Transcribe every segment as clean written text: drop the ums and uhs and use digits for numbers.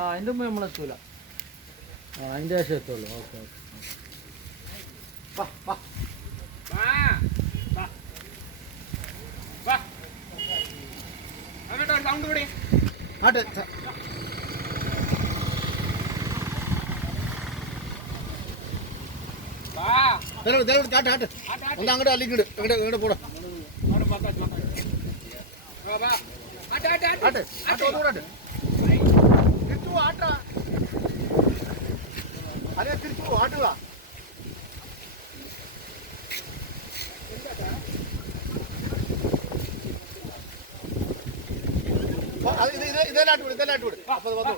അതിൻ്റെ മുമ്പ് നമ്മളെത്തൂല. അതിൻ്റെ ശേഷം എത്തുള്ളൂ. Okay okay. സൗണ്ട് കൂടി അങ്ങോട്ട് അല്ലെങ്കിൽ അങ്ങോട്ട് പോടാ. തിരിച്ചു ആട്ടാ അതെ തിരിച്ചു ആട്ടുക. ഇതെല്ലാം വിടും. അപ്പൊ വന്നു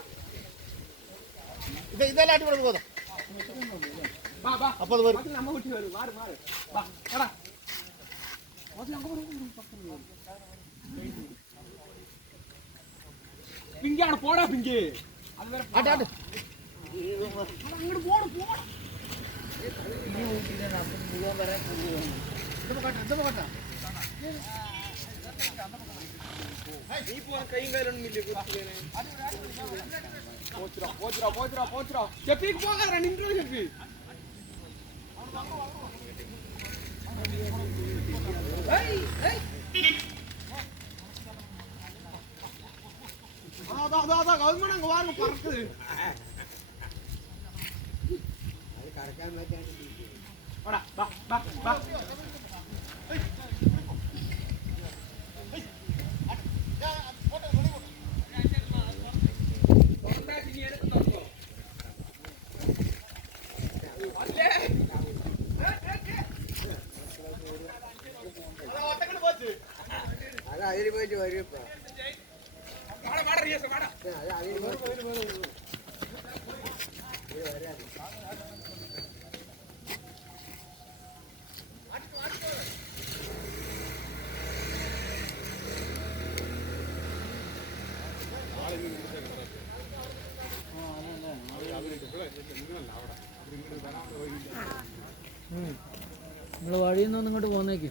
ഇതെല്ലാം വിടും പോതാ. അപ്പൊ അത് വരും. പിങ്കാണ് പോടാ പിങ്ക്. അങ്ങോട്ട് കൈയും കാലൊന്നുമില്ലേ ചെപ്പിക്ക് പോകാറ നിന്റെ ചെപ്പി. கவர்மெண்ட் வாங்க பறக்குது. അതിന് പോയിട്ട് വരും. നിങ്ങൾ വഴിയിൽ നിന്ന് ഇങ്ങോട്ട് പോന്നേക്ക്.